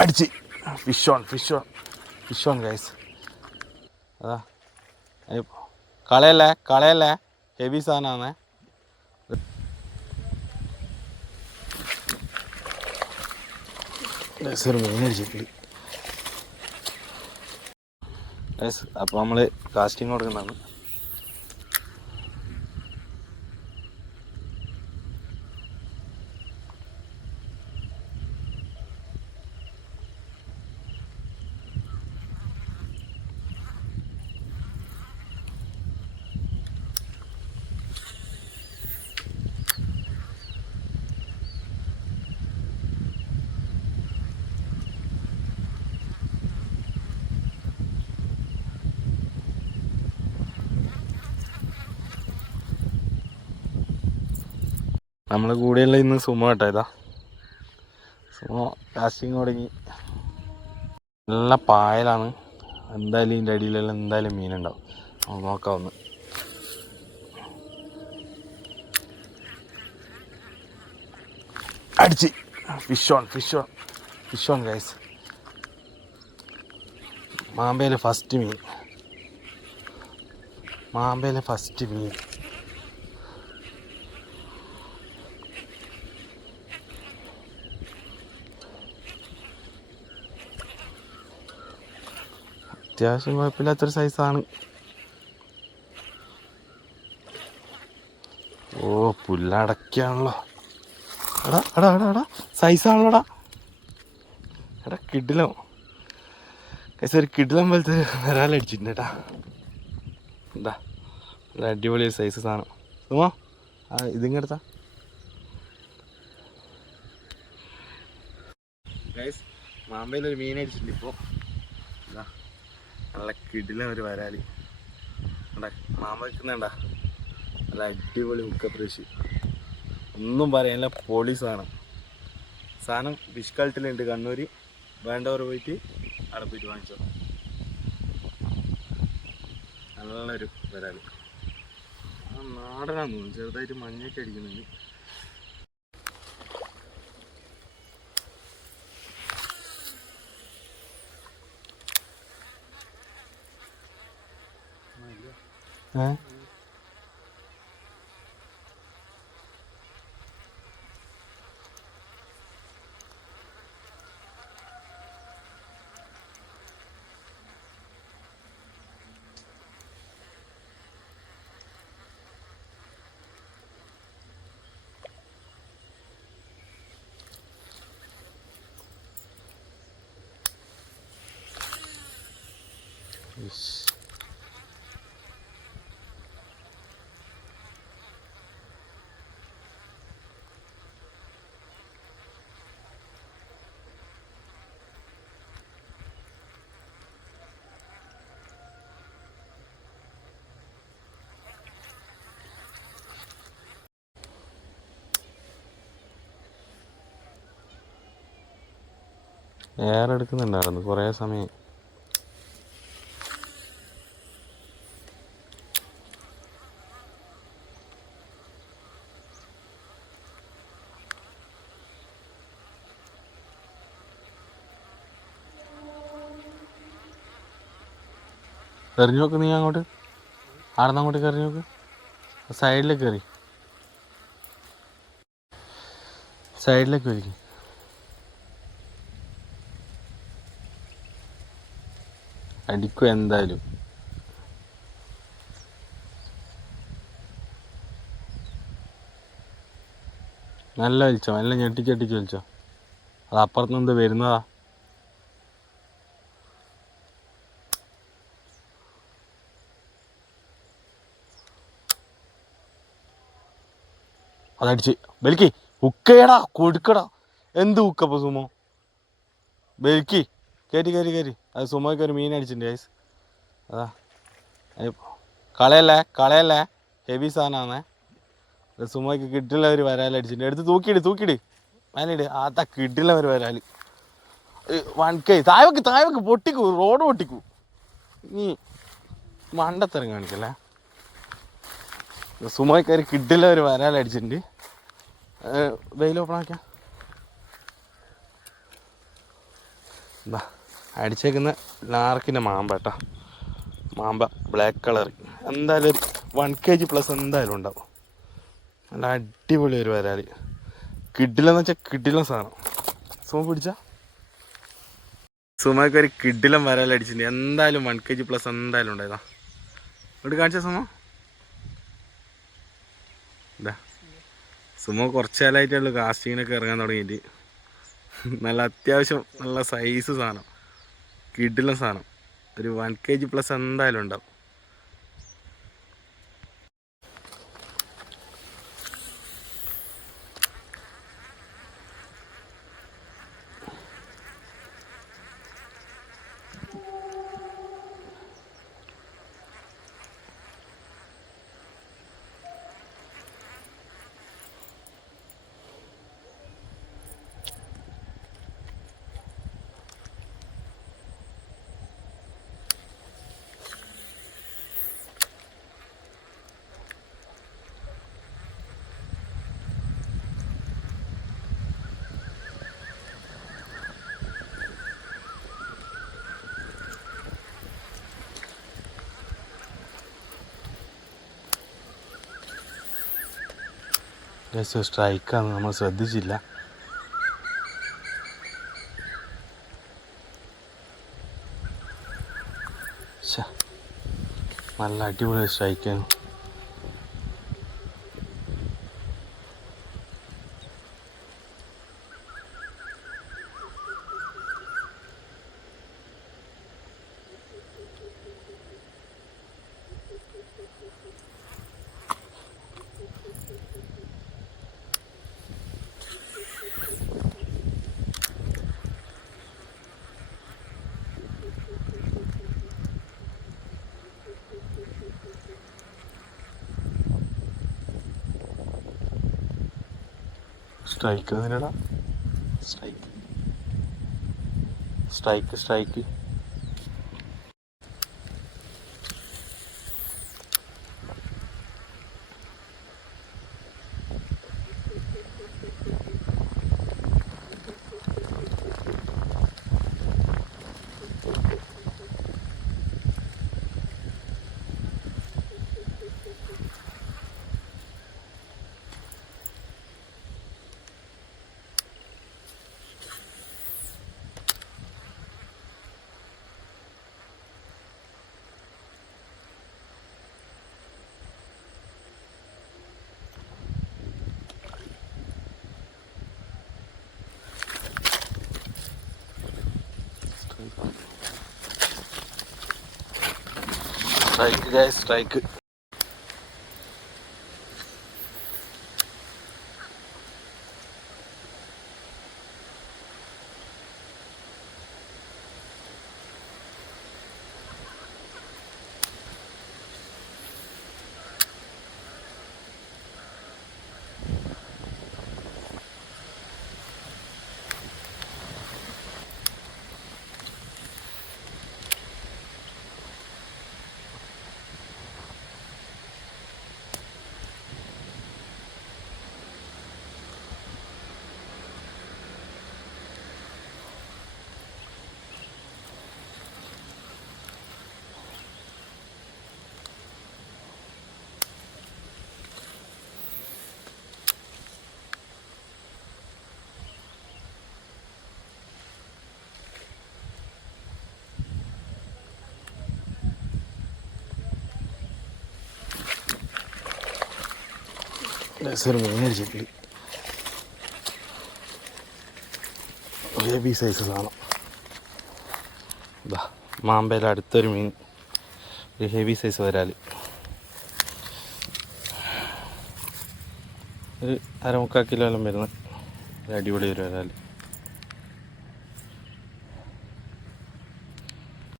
അടിച്ച് fish on guys. അതാ കളയല്ലേ ഹെവി സാധനമാണേ. മീൻ അടിച്ചിട്ടുണ്ട്. അപ്പോൾ നമ്മൾ കാസ്റ്റിംഗ് കൊടുക്കുന്നതാണ്. നമ്മളെ കൂടെയുള്ള ഇന്ന് സുമ കേട്ടോ. ഇതാ സുമ കാസ്റ്റിംഗ് തുടങ്ങി. നല്ല പായലാണ്. എന്തായാലും ഇതിൻ്റെ അടിയിലെല്ലാം എന്തായാലും മീനുണ്ടാവും. നോക്കാം ഒന്ന്. അടിച്ച് ഫിഷ് ഓൺ ഗൈസ്. മാമ്പയിലെ ഫസ്റ്റ് മീൻ. അത്യാവശ്യം കുഴപ്പമില്ലാത്തൊരു സൈസാണ്. ഓ പുല്ലടക്കാണല്ലോ. എടാ സൈസാണല്ലോടാ. എടാ കിടിലം കൈസ്. ഒരു കിടിലം പോലത്തെ ഒരാളടിച്ചിട്ടുണ്ട് കേട്ടാ. എന്താ നല്ല അടിപൊളി സൈസ് സാധനം. Sumo ഇതിങ്ങെടുത്താ guys. മാമ്പയിലൊരു മീൻ അടിച്ചിട്ടുണ്ട് ഇപ്പോൾ. എന്താ നല്ല കിടിലം ഒരു വരാലി. മാമ്പ വെക്കുന്നുണ്ടാ. നല്ല അടിപൊളി മുക്കപ്രേശ്. ഒന്നും പറയാനില്ല. പൊളി സാധനം ഫിഷ് കൾട്ടിലുണ്ട് കണ്ണൂർ. വേണ്ടവർ പോയിട്ട് അവിടെ പോയിട്ട് വാങ്ങിച്ചോ. നല്ലൊരു വരാലി. നാടനാന്ന് തോന്നുന്നു. ചെറുതായിട്ട് മഞ്ഞൊക്കെ അടിക്കുന്നുണ്ട്. ഏറെടുക്കുന്നുണ്ടായിരുന്നു കുറേ സമയം. എറിഞ്ഞു നോക്ക് നീ അങ്ങോട്ട്. ആടുന്ന് അങ്ങോട്ടേക്ക് എറിഞ്ഞു നോക്ക്. സൈഡിലേക്ക് എറി. സൈഡിലേക്ക് വരിക. അടിക്കും എന്തായാലും. നല്ല വലിച്ചോ. നല്ല ഞെട്ടിച്ച് വലിച്ചോ. അത് അപ്പുറത്തുനിന്ന് വരുന്നതാ. അതടിച്ച് ബെൽക്കി ഉക്കയടാ കൊടുക്കടാ. എന്ത് ഉക്കപ്പോ സുമോ. ബെൽക്കി കയറി. അത് സുമോയ്ക്ക് ഒരു മീൻ അടിച്ചിട്ടുണ്ട് ഗൈസ്. അതാ കളയല്ലേ ഹെവി സാധനമാണേ. സുമോയ്ക്ക് കിട്ടില്ല ഒരു വരാലടിച്ചിട്ടുണ്ട്. എടുത്ത് തൂക്കിയിട് മേലിട്. അതാ കിട്ടില്ല ഒരു വരാൽ. 1K താഴേക്ക് പൊട്ടിക്കൂ. റോഡ് പൊട്ടിക്കൂ. നീ മണ്ടത്തരം കാണിക്കല്ലേ. സുമോയ്ക്കൊരു കിട്ടില്ല ഒരു വരാലടിച്ചിട്ടുണ്ട്. വെയിൽ ഓപ്പൺ ആക്കിയ എന്താ അടിച്ചേക്കുന്ന ലാർക്കിൻ്റെ മാമ്പ കേട്ടോ. മാമ്പ ബ്ലാക്ക് കളർ എന്തായാലും ഒരു 1 kg പ്ലസ് എന്തായാലും ഉണ്ടാവും. നല്ല അടിപൊളി ഒരു വരാൽ. കിഡിലെന്ന് വെച്ചാൽ കിഡിലൻ സാധനം. സുമ പിടിച്ചാൽ സുമയ്ക്ക് ഒരു കിഡിലൻ വരാൽ അടിച്ചിട്ടുണ്ട്. എന്തായാലും 1 kg പ്ലസ് എന്തായാലും ഉണ്ടായതാ. ഇവിടെ കാണിച്ച സുമ എന്താ സുമ കുറച്ച് കാലമായിട്ടുള്ളൂ കാസ്റ്റിങ്ങിനൊക്കെ ഇറങ്ങാൻ തുടങ്ങിയിട്ട്. നല്ല അത്യാവശ്യം നല്ല സൈസ് സാധനം, കിഡിലൻ സാധനം. ഒരു 1 kg പ്ലസ് എന്തായാലും ഉണ്ടാവും. സ്ട്രൈക്കാണ്, നമ്മൾ ശ്രദ്ധിച്ചില്ല. നല്ല അടിപൊളി സ്ട്രൈക്കാണ്. സ്ട്രൈക്ക് അതിനടാ, strike strike strike. Strike guys, strike. ഒരു മീൻ അടിച്ചിട്ടില്ല, ഹെവി സൈസ് സാധനം. ഇതാ മാമ്പയിൽ അടുത്തൊരു മീൻ, ഒരു ഹെവി സൈസ് വരാൽ. ഒരു 1/4 കിലോയെല്ലാം വരുന്ന ഒരു അടിപൊളി ഒരു വരാൽ.